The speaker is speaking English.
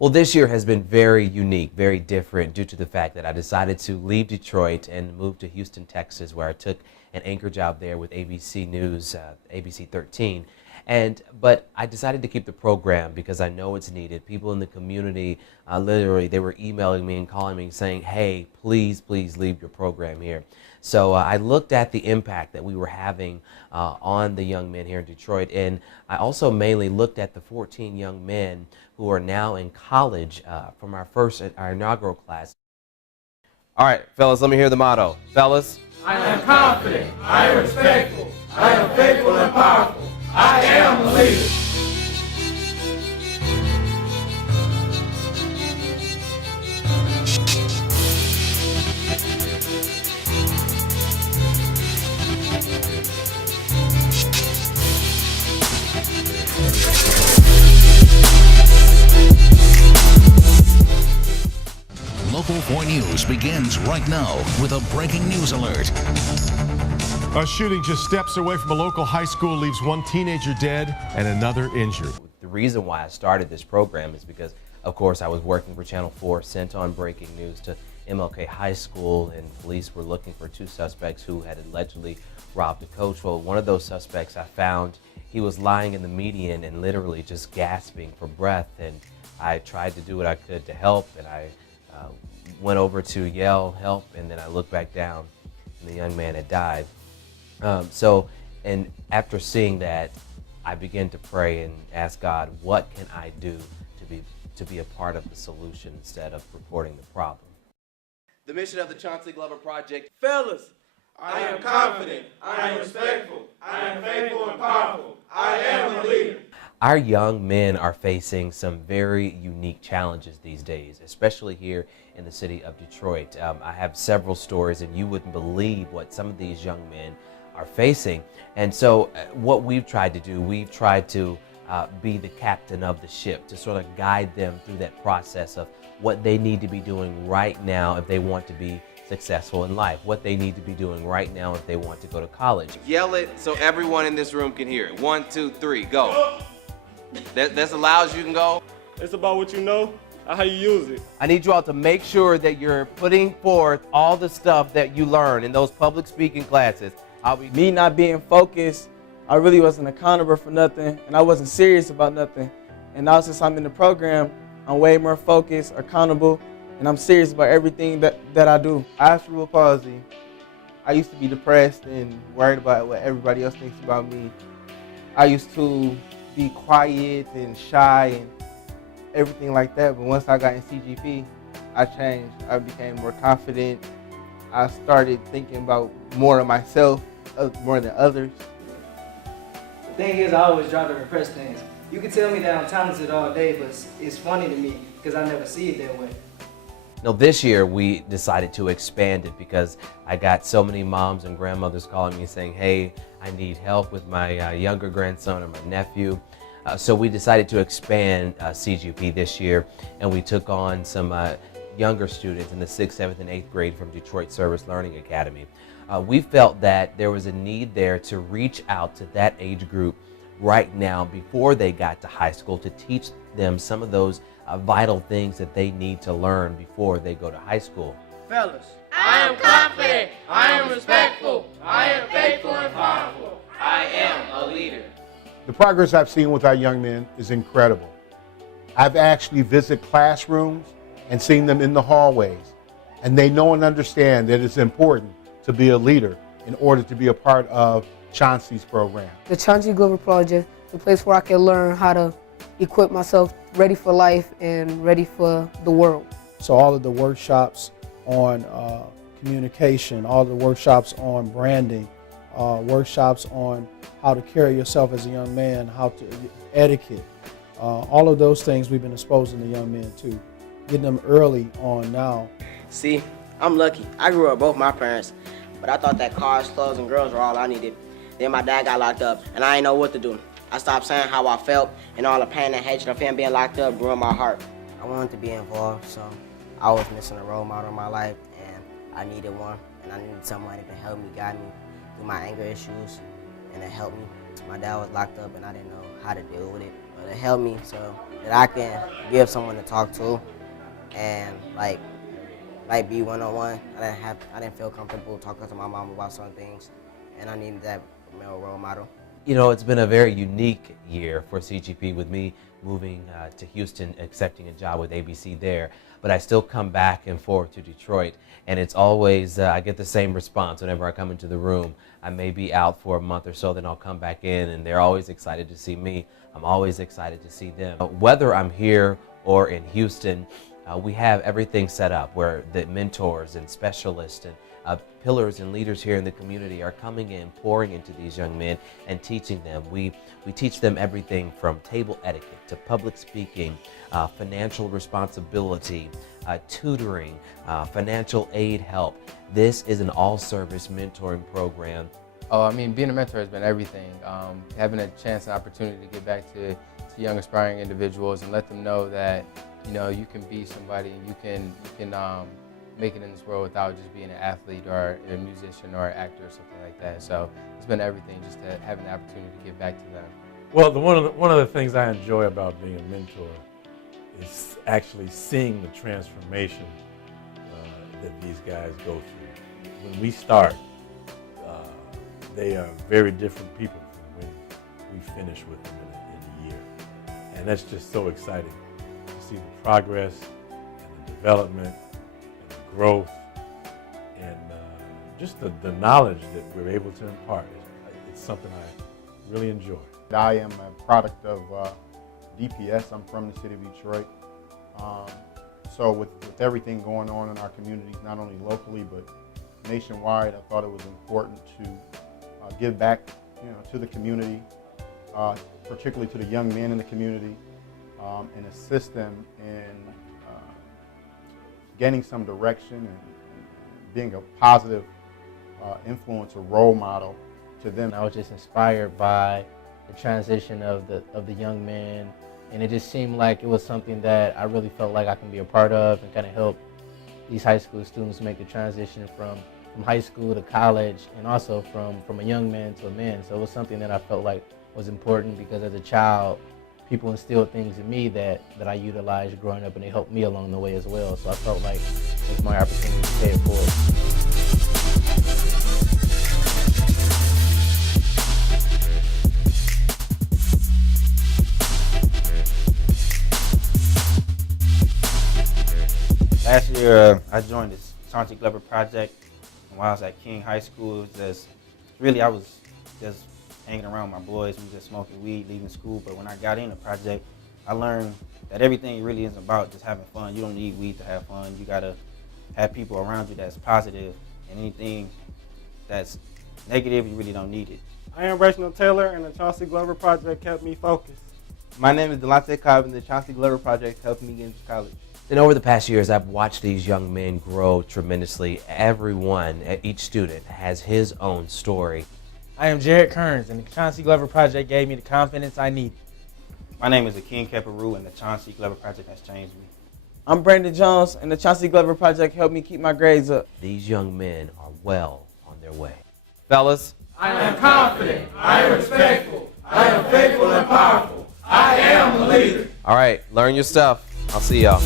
Well, this year has been very unique, very different due to the fact that I decided to leave Detroit and move to Houston, Texas, where I took an anchor job there with ABC News, ABC 13. But I decided to keep the program because I know it's needed. People in the community, literally, they were emailing me and calling me saying, hey, please, please leave your program here. So I looked at the impact that we were having on the young men here in Detroit, and I also mainly looked at the 14 young men who are now in college from our inaugural class. All right, fellas, let me hear the motto. Fellas. I am confident, I am respectful, I am faithful and powerful, I am a leader. Local 4 News begins right now with a breaking news alert. A shooting just steps away from a local high school leaves one teenager dead and another injured. The reason why I started this program is because, of course, I was working for Channel 4, sent on breaking news to MLK High School, and police were looking for 2 suspects who had allegedly robbed a coach. Well, one of those suspects I found, he was lying in the median and literally just gasping for breath, and I tried to do what I could to help, and I went over to yell help, and then I looked back down and the young man had died. And after seeing that, I began to pray and ask God, what can I do to be a part of the solution instead of reporting the problem? The mission of the Chauncy Project. Fellas, I am confident, I am respectful, I am faithful and powerful, I am a leader. Our young men are facing some very unique challenges these days, especially here in the city of Detroit. I have several stories, and you wouldn't believe what some of these young men are facing. And so what we've tried to do, we've tried to be the captain of the ship, to sort of guide them through that process of what they need to be doing right now if they want to be successful in life, what they need to be doing right now if they want to go to college. Yell it so everyone in this room can hear it. 1, 2, 3, go. That's as loud as you can go. It's about what you know and how you use it. I need you all to make sure that you're putting forth all the stuff that you learn in those public speaking classes. Me not being focused, I really wasn't accountable for nothing, and I wasn't serious about nothing. And now since I'm in the program, I'm way more focused, accountable, and I'm serious about everything that I do. I have cerebral palsy. I used to be depressed and worried about what everybody else thinks about me. I used to be quiet and shy and everything like that, but once I got in CGP, I changed. I became more confident. I started thinking about more of myself, more than others. The thing is, I always try to repress things. You can tell me that I'm talented all day, but it's funny to me because I never see it that way. Now this year we decided to expand it because I got so many moms and grandmothers calling me saying, hey, I need help with my younger grandson or my nephew. So we decided to expand CGP this year, and we took on some younger students in the 6th, 7th, and 8th grade from Detroit Service Learning Academy. We felt that there was a need there to reach out to that age group right now before they got to high school, to teach them some of those vital things that they need to learn before they go to high school. Fellas, I am confident, I am respectful, I am faithful and powerful, I am a leader. The progress I've seen with our young men is incredible. I've actually visited classrooms and seen them in the hallways, and they know and understand that it's important to be a leader in order to be a part of Chauncy's program. The Chauncy Glover Project is a place where I can learn how to equip myself ready for life and ready for the world. So all of the workshops on communication, all the workshops on branding, workshops on how to carry yourself as a young man, how to etiquette, all of those things we've been exposing the young men to, getting them early on now. See, I'm lucky. I grew up with both my parents, but I thought that cars, clothes, and girls were all I needed. Then my dad got locked up, and I didn't know what to do. I stopped saying how I felt, and all the pain and hatred of him being locked up grew in my heart. I wanted to be involved, so I was missing a role model in my life, and I needed one, and I needed someone that could help me, guide me through my anger issues, and to help me My dad was locked up and I didn't know how to deal with it. But it helped me so that I can give someone to talk to and like be one-on-one. I didn't feel comfortable talking to my mom about certain things, and I needed that male role model. You know, it's been a very unique year for CGP with me moving to Houston, accepting a job with ABC there. But I still come back and forth to Detroit, and it's always, I get the same response whenever I come into the room. I may be out for a month or so, then I'll come back in, and they're always excited to see me. I'm always excited to see them. Whether I'm here or in Houston, we have everything set up where the mentors and specialists and pillars and leaders here in the community are coming in, pouring into these young men and teaching them. We teach them everything from table etiquette to public speaking, financial responsibility, tutoring, financial aid help. This is an all-service mentoring program. Oh, I mean, being a mentor has been everything. Having a chance and opportunity to get back to young aspiring individuals and let them know that, you know, you can be somebody, you can make it in this world without just being an athlete or a musician or an actor or something like that. So it's been everything just to having the opportunity to give back to them. Well, one of the things I enjoy about being a mentor is actually seeing the transformation that these guys go through. When we start, they are very different people from when we finish with them in a year. And that's just so exciting to see the progress and the development and the growth and just the knowledge that we're able to impart. It's something I really enjoy. I am a product of DPS. I'm from the city of Detroit. So with everything going on in our communities, not only locally but nationwide, I thought it was important to give back, to the community, particularly to the young men in the community, and assist them in gaining some direction and being a positive influence or role model to them. I was just inspired by the transition of the young men, and it just seemed like it was something that I really felt like I can be a part of and kind of help these high school students make the transition from high school to college, and also from a young man to a man. So it was something that I felt like was important because as a child, people instilled things in me that I utilized growing up, and they helped me along the way as well. So I felt like it was my opportunity to pay it forward. Last year, I joined this Chauncy project. While I was at King High School, I was just hanging around with my boys. We just smoking weed, leaving school. But when I got in the project, I learned that everything really isn't about just having fun. You don't need weed to have fun. You gotta have people around you that's positive, and anything that's negative, you really don't need it. I am Reginald Taylor, and the Chauncy Glover Project kept me focused. My name is Delonte Cobb, and the Chauncy Glover Project helped me get into college. And over the past years, I've watched these young men grow tremendously. Everyone, each student, has his own story. I am Jared Kearns, and the Chauncy Glover Project gave me the confidence I need. My name is Akeem Keparu, and the Chauncy Glover Project has changed me. I'm Brandon Jones, and the Chauncy Glover Project helped me keep my grades up. These young men are well on their way. Fellas, I am confident, I am respectful, I am faithful and powerful. I am a leader. All right, learn your stuff. I'll see y'all.